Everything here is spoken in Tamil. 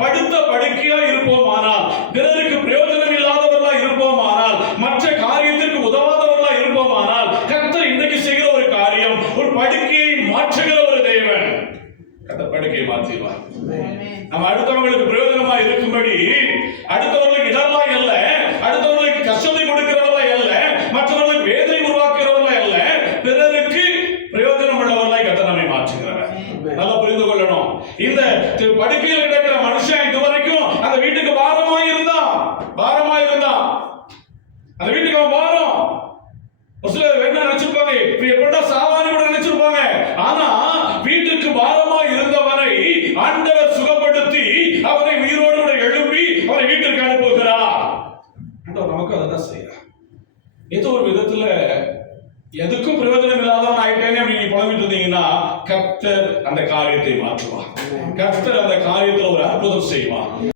படுத்த படுக்கையா இருப்போமானால் பிறருக்கு பிரயோஜனம் இல்லாதவர்களா இருப்போமானால் மற்ற காரியத்திற்கு உதவாதவர்களா இருப்போமானால் கத்தர் இன்றைக்கு செய்கிற ஒரு காரியம் ஒரு படுக்கையை மாற்றுகிற ஒரு தேவன். கத்த படுக்கையை மாற்றிடுவார் நம்ம அடுத்தவங்களுக்கு பிரயோஜனமா இருக்கும்படி அடுத்தவர்களுக்கு இடர்லாம் இல்ல அடுத்தவர்களுக்கு கஷ்டத்தை கொடுக்கிறவர்களா அல்ல மற்றவர்களுக்கு வேதனை உருவாக்குறவர்களா அல்ல பிறருக்கு பிரயோஜனம் உள்ளவர்களாய் கத்த நம்மை மாற்றுகிறவர். நல்லா புரிந்து கொள்ளணும். இந்த படுக்கையில் கிடக்கிற மனு இதுவரைக்கும் அந்த வீட்டுக்கு பாரமா இருந்தா பாரமா இருந்தா அந்த வீட்டுக்கு அவன் பாரம் ஒரு சிலர் என்ன நினைச்சிருப்பாங்க? இப்ப எப்படா சாவானி கூட நினைச்சிருப்பாங்க? ஆனா வீட்டுக்கு பாரமா இருந்தவனை ஆண்டவர் சுகப்படுத்தி அவரை உயிரோடு கூட எழுப்பி அவனை வீட்டிற்கு அனுப்புகிறார். ஆண்டவர் நமக்கு அதான் தான் செய்யறார் ஏதோ ஒரு விதத்துல எதுக்கும் பிரயோஜனம் இல்லாதவன் ஆயிட்டேனே அப்படி நீங்க புலம்பிட்டு இருந்தீங்கன்னா கர்த்தர் அந்த காரியத்தை மாற்றுவார். கர்த்தர் அந்த காரியத்துல ஒரு அற்புதம் செய்வார்.